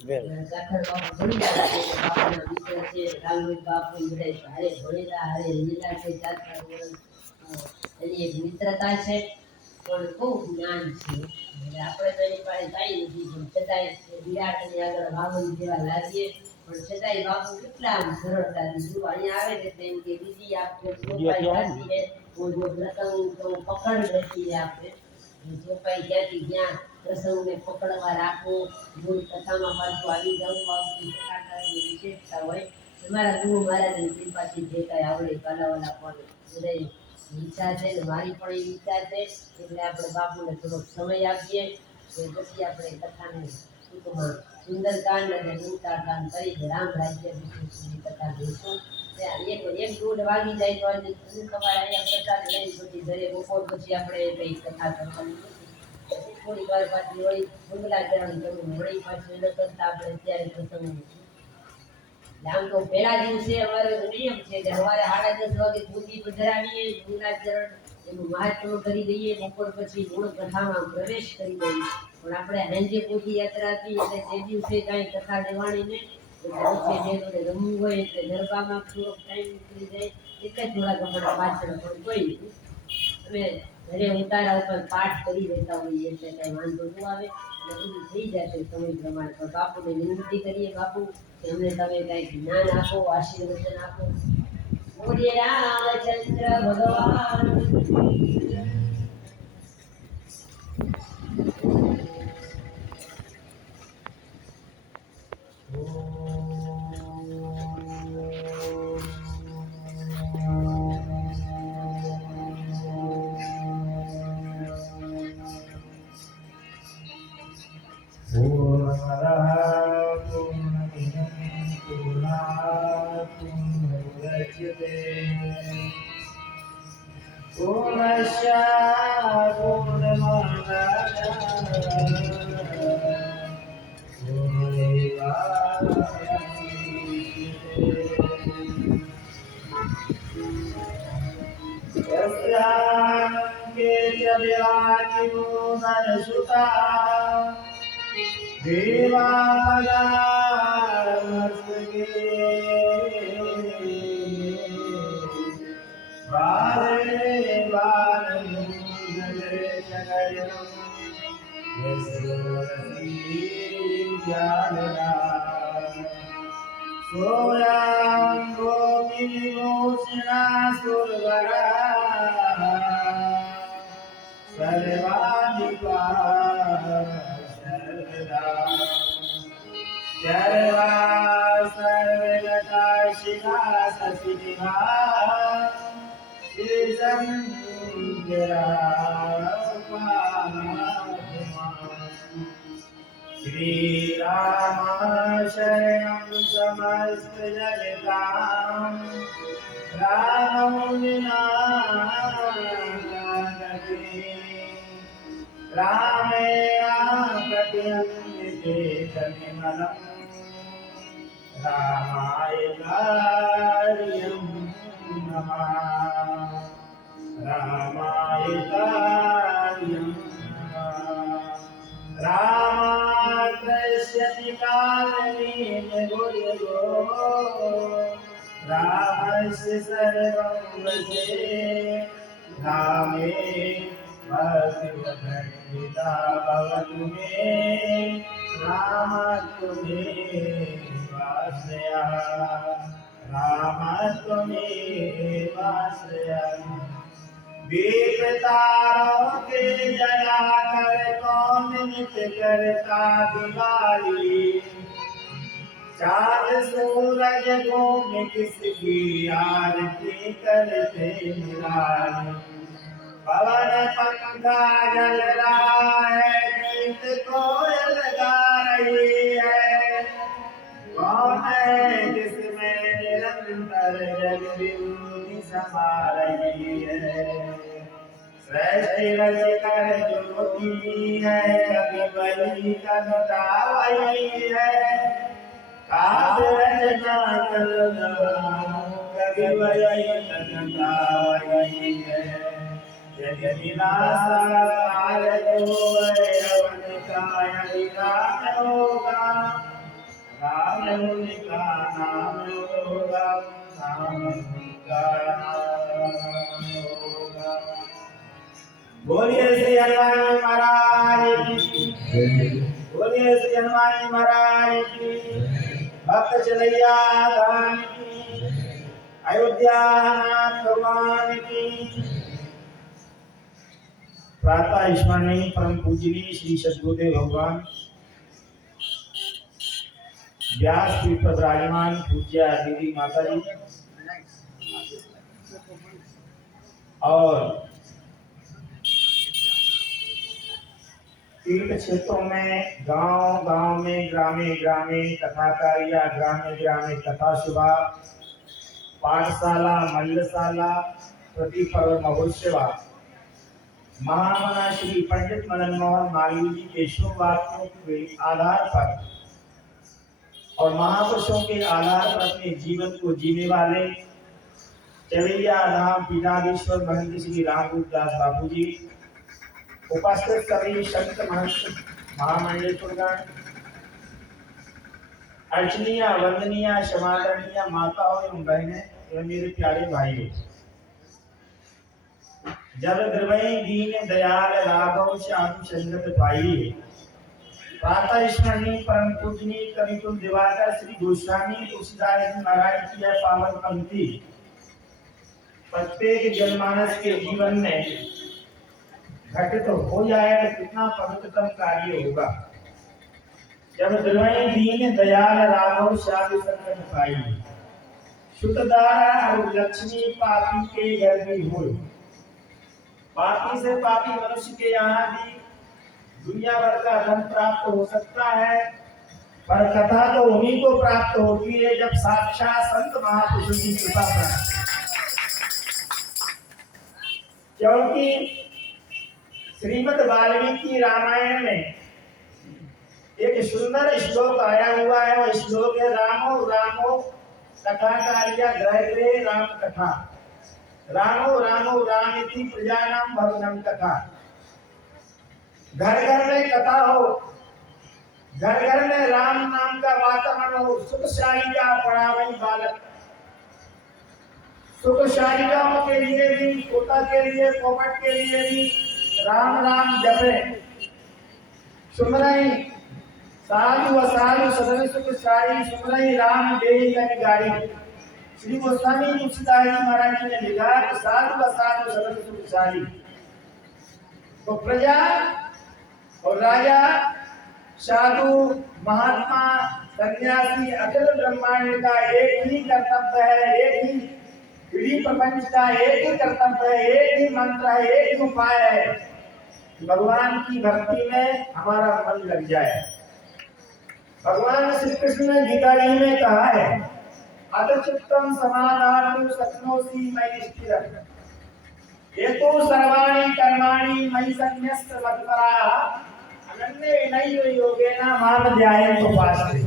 દાખલ બાપુ ભણી ગયા છે બાપુના મિત્ર છે રામજી બાપુ બધા હારે ભણેલા હારે લીલા છે 4 એની એક મિત્રતા છે પણ બહુ જ્ઞાન છે આપણે તો એની પાસે કાંઈ નથી પણ છતાંય વિરાટની આગળ વાવન જેવા લાગીએ પણ છતાંય બાપુ કેટલા આમ સરળતાથી શું અહીંયા આવે ને તેમ કે બીજી આપને સોપાઈ જાતી હે वो जो प्रसंग तो पकड़ रहती है आपने जो पाई जाती ज्ञान प्रसंग में पकड़वा રાખો જો કથામાં પાછું આવી જવું આવતી કથાની વિશેષતા હોય તમારા ગુરુ મહારાજની કૃપાથી જે કાંઈ આવડે કલાવાલા પણ બધાય ઈચ્છા છે ને મારી પણ એવી ઈચ્છા છે એટલે આપણે બાપુને થોડોક સમય આપીએ કે પછી આપણે કથાને ટૂંકમાં સુંદરકાંડ અને લંકાકાંડ કરી રામ રાજ્ય વિશેષની કથા જોઈશું એક દોઢ વાગી જાય તો આજે તમારે અહીંયા પ્રસાદ લઈને પછી ઘરે બપોર પછી આપણે કંઈ કથા કરવાની થોડી વાર પાછી વળી મંગલાચરણ કરવું વળી પાછું ન કરતા આપણે ત્યારે પ્રસંગ આમ તો પહેલા દિવસે અમારો નિયમ છે કે સવારે 10:30 વાગે પૂજી પધરાવીએ મંગલાચરણ એનું મહાત્મ્ય કરી દઈએ બપોર પછી મૂળ કથામાં પ્રવેશ કરી દઈએ પણ આપણે હાંજે પૂજી યાત્રા હતી એટલે તે દિવસે કાંઈ કથા લેવાની નહીં એટલે રમવું હોય એટલે ગરબામાં થોડોક ટાઈમ નીકળી જાય એક જ થોડા કપડા પાછળ પણ કોઈ નહીં અમે ઘરે ઉતારા ઉપર પાઠ કરી દેતા હોઈએ એટલે કાંઈ વાંધો ન આવે એટલે બધું થઈ જશે સમય પ્રમાણે પણ બાપુને વિનંતી કરીએ બાપુ કે અમને તમે કાંઈક જ્ઞાન આપો આશીર્વચન આપો બોલીએ રામચંદ્ર ભગવાન श्री राम शरणं समस्त जगतां राम विना रामाय कार्यं नमः रामाय कार्यं रामात्रस्यति कालेन गुरुगो रामस्य सर्वं वशे रामे भक्तिवदन्विता भवतु मे रामत्वमेवाश्रया रामत्वमेवाश्रया विपतारों के जला कर कौन नित करता दिवाली चाँद सूरज को में किसकी आरती करते निराली पवन पंखा जल रहा है गीत कोयल गा रही है कौन है जिसमें निरंतर जगविंदी समा रही है सृष्टि रचकर ज्योति है कभी बलि का वही है काव्य रचना कर कभी वही कथा वही है यदि नासाकार होगा मुनि का नाम होगा, नाम मुनि का नाम होगा। बोलिए श्री हनुमान महाराज की, बोलिए श्री हनुमान महाराज की, भक्त चलैया धाम की, अयोध्या नाथ भगवान की। प्रातः स्मरणीय परम पूजनीय श्री सद्गुरुदेव भगवान व्यास पीठ पर विराजमान पूज्य दीदी माता जी और तीर्थ क्षेत्रों में, गांव गांव में, ग्रामे ग्रामे कथाकारिया, ग्रामे ग्रामे कथा सभा, पाठशाला, मल्लशाला, प्रति पर्व महोत्सव, महामना श्री पंडित मदन मोहन मालवीय जी के शुभ वाक्यों के आधार पर और महापुरुषों के आधार पर अपने जीवन को जीने वाले चलैया धाम पीठाधीश्वर महंत श्री रामरूप दास बाबू जी, उपस्थित सभी संत महंत महामंडलेश्वरगण, अर्चनीय वंदनीय समादरणीय माताओं एवं बहनें एवं मेरे प्यारे भाइयों, जब द्रवई दीन दयाल राघव श्याम संगत पाई, प्रातः स्मरणीय परम पूजनीय कविकुल दिवाकर श्री गोस्वामी तुलसीदास जी महाराज की यह पावन पंक्ति प्रत्येक जनमानस के जीवन में घटित हो जाए तो कितना पवित्रतम कार्य होगा। जब द्रवई दीन दयाल राघव श्याम संगत पाई, सुतदारा और लक्ष्मी पापी के घर में हुए। पापी से पापी मनुष्य के यहाँ भी दुनिया भर का धन प्राप्त हो सकता है, पर कथा तो उन्हीं को प्राप्त होती है जब साक्षात संत महापुरुषों की कृपा प्राप्त। क्योंकि श्रीमद् वाल्मीकि रामायण में एक सुंदर श्लोक आया हुआ है। वह श्लोक है, रामो रामो कथा कारिया ग्रह ग्रह राम कथा, रामो रामो रामिति प्रजानाम भवनम कथा। घर घर में कथा हो, घर घर में राम नाम का वातावरण हो, सुख शालिका पड़ा वही बालक, सुख शालिकाओं के लिए भी, तोता के लिए, पोपट के लिए भी राम राम जपे, सुमरई साधु असाधु सदन सुख शाही, सुमरई राम देहि लग गाड़ी। श्री गोस्वामी तुलसीदास जी महाराज ने लिखा कि साधु असाधु सदन सुख शाही। तो प्रजा और राजा, साधु, महात्मा, सन्यासी, अखिल ब्रह्मांड का एक ही कर्तव्य है, एक ही इसी प्रपंच का एक ही कर्तव्य है, एक ही मंत्र है, एक ही उपाय है, भगवान की भक्ति में हमारा मन लग जाए। भगवान श्री कृष्ण ने गीता जी में कहा है, अतचित्तम समाधातुं शक्नोषि मयि स्थिरः, येतु सर्वाणि कर्माणि मयि सन्न्यस्त मत्पराः अनन्येनैव योगेन मां ध्यायन्तु उपासते।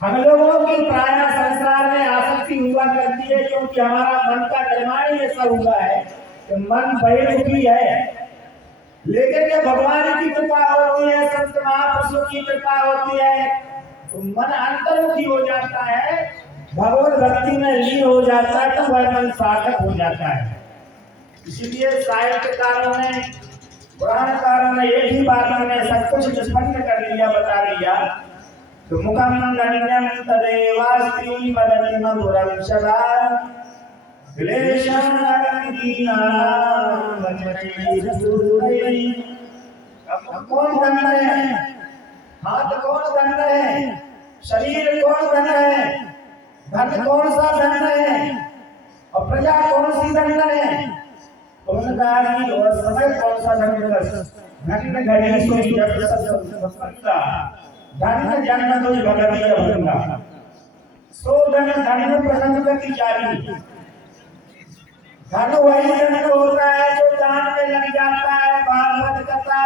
हम लोगों की प्राय संसार में आसक्ति हुआ करती है, क्योंकि हमारा मन का निर्माण ही ऐसा हुआ है कि मन बहिर्मुखी है। लेकिन जब भगवान की कृपा होती है, संत महापुरुषों की कृपा होती है, तो मन अंतर्मुखी हो जाता है, भगवत भक्ति में लीन हो जाता है, तो वह मन सार्थक हो जाता है। इसीलिए साहित्यकारों ने, पुराणकारों ने एक ही बात में सब कुछ निष्पन्न कर दिया, बता दिया। तो मुखम गण्यम तदेवास्ति वदति मधुरं सदा, क्लेशं दीनानां वचने सुहृदये। अब कौन दंड है? हाथ कौन दंड है? शरीर कौन दंड है? धन कौन सा दंड है? और प्रजा कौन सी दंड है? उनकारी और समय कौन सा दंड है? घट घड़ी सोई जब सब सकता, धन जन्म तो भगवती भंगा, सो धन धन प्रसन्न करती जारी। धन वही धन होता है जो दान में लग जाता है, भागवत कथा,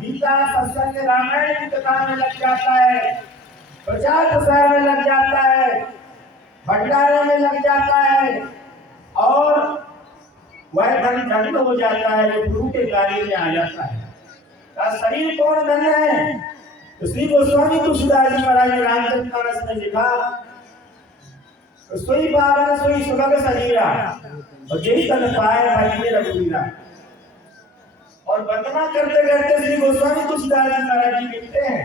गीता, सत्संग, रामायण की कथा में लग जाता है, प्रचार प्रसार में लग जाता है, भंडारे में लग जाता है, और वह धन धन हो जाता है जो गुरु के कार्य में आ जाता है। शरीर कौन धन है? तो श्री गोस्वामी तुलसीदास जी महाराज ने रामचरितमानस में लिखा, सोई पावन सोई सुभग सजीरा और जय तन पाए भाई रघुवीरा। और वंदना करते करते श्री गोस्वामी तुलसीदास जी महाराज जी लिखते हैं,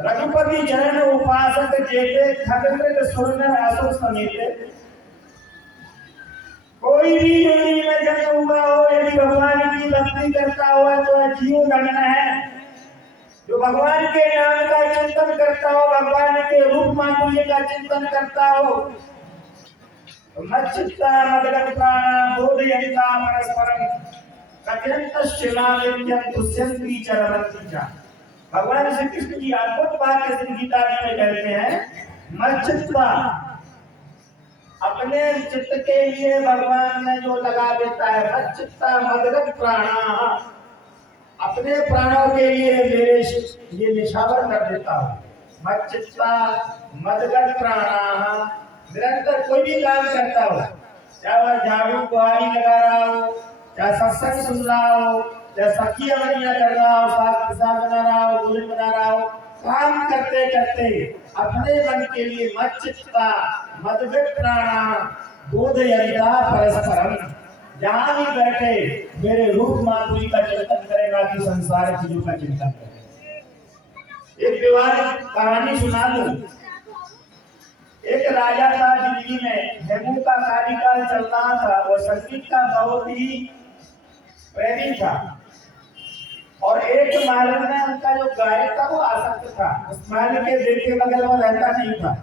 रघुपति चरण उपासक जेते खगमृग सुरनर असुर समेते। कोई भी योनि में जन्म हुआ हो यदि भगवान की भक्ति करता हुआ तो जीव धन्य है। जो भगवान के नाम का चिंतन करता हो, भगवान के रूप माधुर्य का चिंतन करता हो, मच्चित्ता मदगत प्राणा बोधयन्ता परस्परम कथयन्तश्चिलां नित्यं तुष्यन्ति चरवन्ति। भगवान श्री कृष्ण की अद्भुत वाक्य श्री गीता जी में कहते हैं, मच्चित्ता, अपने चित्त के लिए भगवान ने जो लगा देता है, मच्चित्ता मदगत प्राणा, अपने प्राणों के लिए मेरे ये निशावर कर देता हूँ। मच्चित्ता मदगत प्राणा, निरंतर कोई भी काम करता हो, चाहे वह झाड़ू बुहारी लगा रहा हो, चाहे सत्संग सुन रहा हो, चाहे सखियां बनिया कर रहा हो, साग प्रसाद बना रहा हो, भोजन बना रहा हो, काम करते करते अपने मन के लिए मच्चित्ता मदगत प्राणा बोधयन्ता परस्परम, जहां भी बैठे मेरे रूप माधुरी का चिंतन करेगा कि संसार चीजों का चिंतन करे। एक विवाद कहानी सुना दूं। एक राजा था दिल्ली में, हेमू का कार्यकाल चल रहा था, वो संगीत का बहुत ही प्रेमी था और एक महल में उनका जो गायक था वो आसक्त था, उस महल के देखे बगल में रहता नहीं था।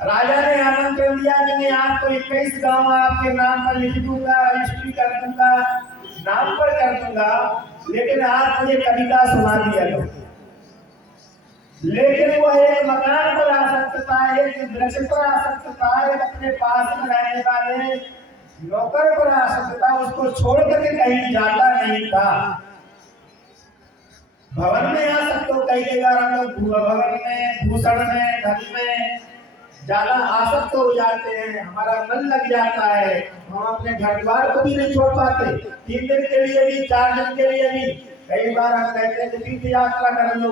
राजा ने आमंत्रण दिया कि मैं आपको 21 गांव आपके नाम पर लिख दूंगा, रजिस्ट्री कर दूंगा, नाम पर कर दूंगा, लेकिन आप मुझे कविता सुना दिया करो। लेकिन वो एक मकान पर आसक्त था, एक वृक्ष पर आसक्त था, एक अपने पास में रहने वाले नौकर पर आसक्त था, उसको छोड़ करके कहीं जाता नहीं था। भवन में आसक्त हो, कई जगह हम लोग भवन में, भूषण में, धन में ज्यादा आसक्त हो जाते हैं, हमारा मन लग जाता है, हम अपने घर बार को भी नहीं छोड़ पाते। 3 दिन के लिए भी, 4 दिन के लिए भी, कई बार हम कहते हैं तीर्थ यात्रा कर लो,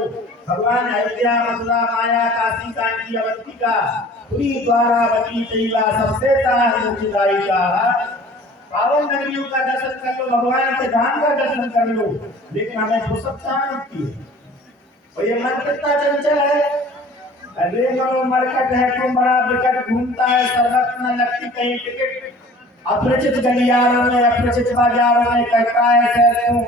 भगवान अयोध्या मथुरा माया काशी कांची अवंतिका पूरी द्वारा बची चैला सबसे मुखदाई का पावन नगरियों का दर्शन कर लो, भगवान के धाम का दर्शन कर लो, लेकिन हमें फुर्सत कहाँ मिलती है। और ये मन कितना चंचल है, अरे मरो मरकट है तुम बड़ा विकट, घूमता है सर्वत न लगती कहीं टिकट, अपरिचित गलियारों में अपरिचित बाजारों में करता है सैर तू,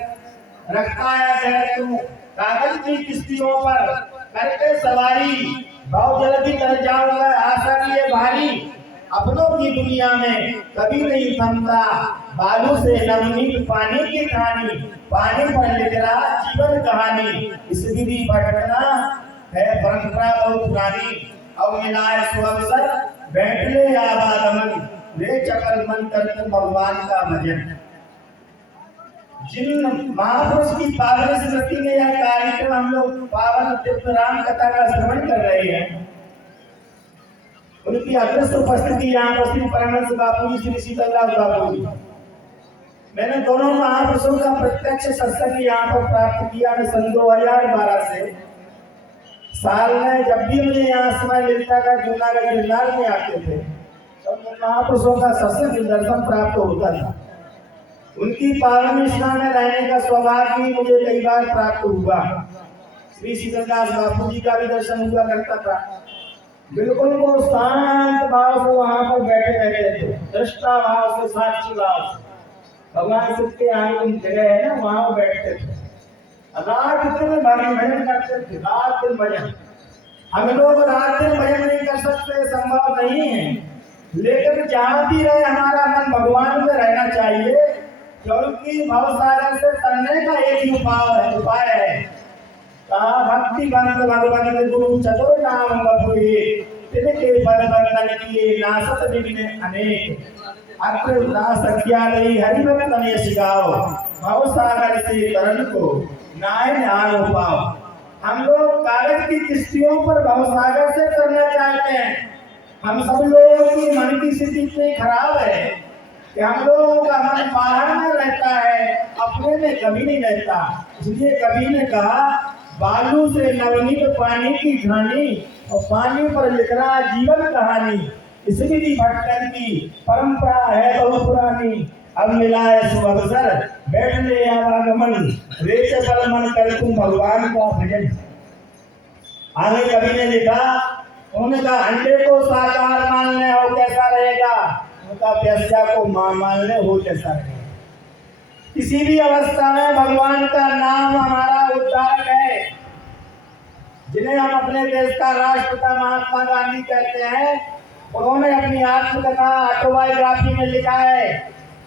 रखता है सैर तू कागज की किश्तियों पर करके सवारी, भाव जल्दी कर जाऊंगा आशा लिए भारी, अपनों की दुनिया में कभी नहीं थमता, बालू से नवनीत पानी की कहानी, पानी पर लिख रहा जीवन कहानी, इस विधि भटकना है परंपरा बहुत पुरानी, अब मिला है सुअवसर बैठ ले आवागमन, ले चपल मन कर भगवान का भजन। जिन महापुरुष की पावन स्मृति में यह कार्यक्रम हम लोग पावन दिव्य राम कथा का श्रवण कर रहे हैं, उनकी अदृश्य उपस्थिति यहाँ पर श्री परमहंस बापू जी, श्री शीतलदास बापू जी, मैंने दोनों महापुरुषों का प्रत्यक्ष सत्संग यहाँ पर प्राप्त किया। मैं सन 2012 से साल में जब भी मुझे यहाँ समय मिलता था, जूनागढ़ गिरनार में आते थे, तब महापुरुषों का सत्संग दर्शन प्राप्त होता था। उनकी पावन निष्ठा में रहने का सौभाग्य भी मुझे कई बार प्राप्त हुआ। श्री शीतलदास बापू जी का भी दर्शन हुआ करता था। बिल्कुल वो शांत भाव से वहां पर बैठे रहते थे, दृष्टा भाव से, साक्षी भाव से, भगवान शिव के आगे जगह है ना, वहां बैठते थे, रात दिन भजन करते थे, रात दिन भजन। हम लोग रात दिन भजन नहीं कर सकते, संभव नहीं है, लेकिन जहाँ भी रहे हमारा मन भगवान में रहना चाहिए, क्योंकि भवसागर से तरने का एक ही उपाय है। कहा भक्ति बंद भगवान गुरु चतुर नाम बपुरे, तिनके पद बंदन किए नासत विघ्न अनेक, अत्र दास अज्ञानी हरि भक्त ने सिखाओ, भवसागर से तरन को नाय नाम पाओ। हम लोग कागज की किश्तियों पर भवसागर से करना चाहते हैं। हम सब लोगों की मन की स्थिति इतनी खराब है कि हम लोगों का मन बाहर में रहता है, अपने में कभी नहीं रहता। इसलिए कभी ने कहा बालू से नवनीत पानी की घानी और पानी पर लिख रहा जीवन कहानी। स्मृति भटकन की परंपरा है बहुत पुरानी। अब मिला है शुभ अवसर बैठने आवागमन, रेचे बल मन कर तुम भगवान का भजन। आगे कवि ने लिखा, उन्होंने कहा अंडे को साकार मान ले हो कैसा रहेगा, उनका प्यासा को मां मान ले हो कैसा रहेगा। किसी भी अवस्था में भगवान का नाम हमारा उद्धारक है। जिन्हें हम अपने देश का राष्ट्रपिता महात्मा गांधी कहते हैं, उन्होंने अपनी आत्मकथा ऑटोबायोग्राफी में लिखा है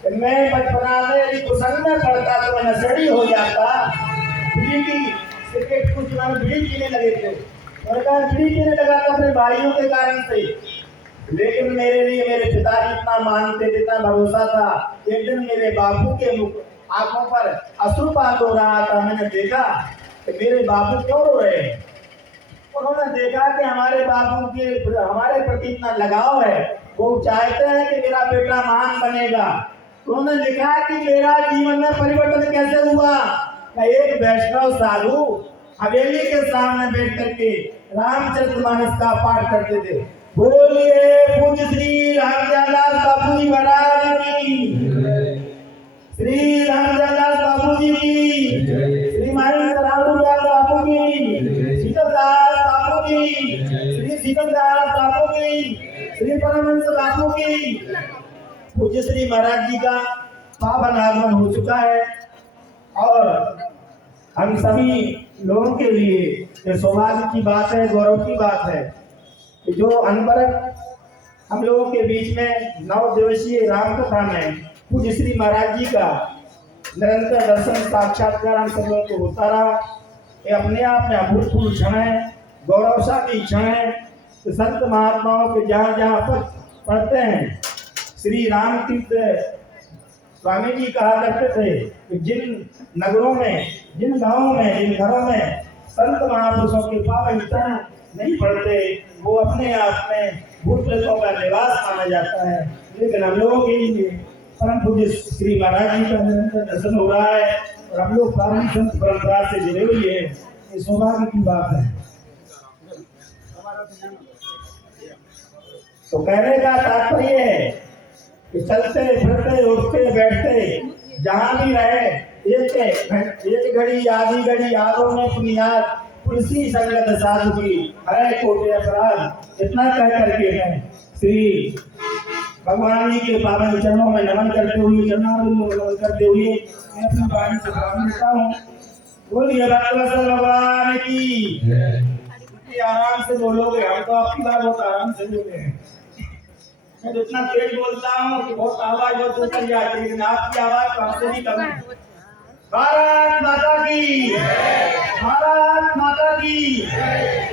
कि मैं बचपना में यदि कुसंग में पढ़ता तो मैं नशेड़ी हो जाता। बीड़ी सिगरेट कुछ बीड़ी पीने लगे थे, और कहा बीड़ी पीने लगा था अपने भाइयों के कारण से, लेकिन मेरे लिए मेरे पिताजी इतना मानते थे, इतना भरोसा था। एक दिन मेरे बापू के आंखों पर अश्रुपात हो रहा था। मैंने देखा कि मेरे बापू क्यों रो रहे हैं। उन्होंने देखा कि हमारे बापू के हमारे प्रति इतना लगाव है, वो चाहते हैं कि मेरा बेटा महान बनेगा। उन्होंने लिखा कि मेरा जीवन में परिवर्तन कैसे हुआ। एक वैष्णव साधु हवेली के सामने बैठ करके रामचरितमानस का पाठ करते थे। बोलिए पूज्य श्री रामचंद्रदास बापू जी महाराज की, श्री रामचंद्रदास बापू जी की, श्री रामचंद्रदास बापू की, सीतादास बापू की, श्री सीतादास बापू की, श्री परमहंस बापू की। पूज्य श्री महाराज जी का पावन आगमन हो चुका है और हम सभी लोगों के लिए ये सौभाग्य की बात है, गौरव की बात है कि जो अनवरत हम लोगों के बीच में 9 दिवसीय रामकथा में पूज्य श्री महाराज जी का निरंतर दर्शन साक्षात्कार हम सब लोगों को होता रहा। ये अपने आप में अभूतपूर्व क्षण है, गौरवशाली क्षण है। तो संत महात्माओं के जहाँ जहाँ पद पढ़ते हैं, श्री राम तीर्थ स्वामी जी कहा करते थे कि जिन नगरों में, जिन गांवों में, जिन घरों में संत महापुरुषों के पावन चरण नहीं पढ़ते, वो अपने आप में भूत प्रेतों का निवास माना जाता है। लेकिन हम लोगों के लिए परम पूज्य श्री महाराज जी का निरंतर दर्शन हो रहा है और हम लोग पावन संत परंपरा से जुड़े हुए हैं। ये सौभाग्य की बात है। तो कहने का तात्पर्य है कि चलते फिरते उठते बैठते जहाँ भी रहे, एक घड़ी आधी घड़ी यादों में पुनियाद तुलसी संगत साधु की हरे कोटि अपराध। इतना कह करके मैं श्री भगवान जी के पावन चरणों में नमन करते हुए, नमन करते हुए मैं अपनी वाणी से प्रारंभ करता हूँ। बोलिए भगवान भगवान की। आराम से बोलोगे, हम तो आपकी बात बहुत आराम से बोले हैं। मैं जितना तेज बोलता हूँ कि बहुत आवाज बहुत ऊपर जाती है, लेकिन आपकी आवाज कहाँ से भी कम है। भारत माता की, भारत माता की,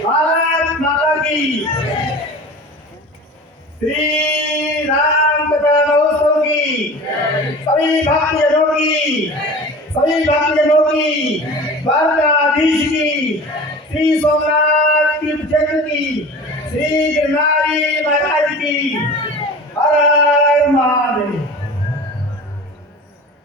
भारत माता की। श्री राम कथा महोत्सव की सभी भक्तजनों की, सभी भक्तजनों की, द्वारकाधीश की, श्री सोमनाथ तीर्थ क्षेत्र की, श्री गिरनारी महाराज की। हर हर महादेव।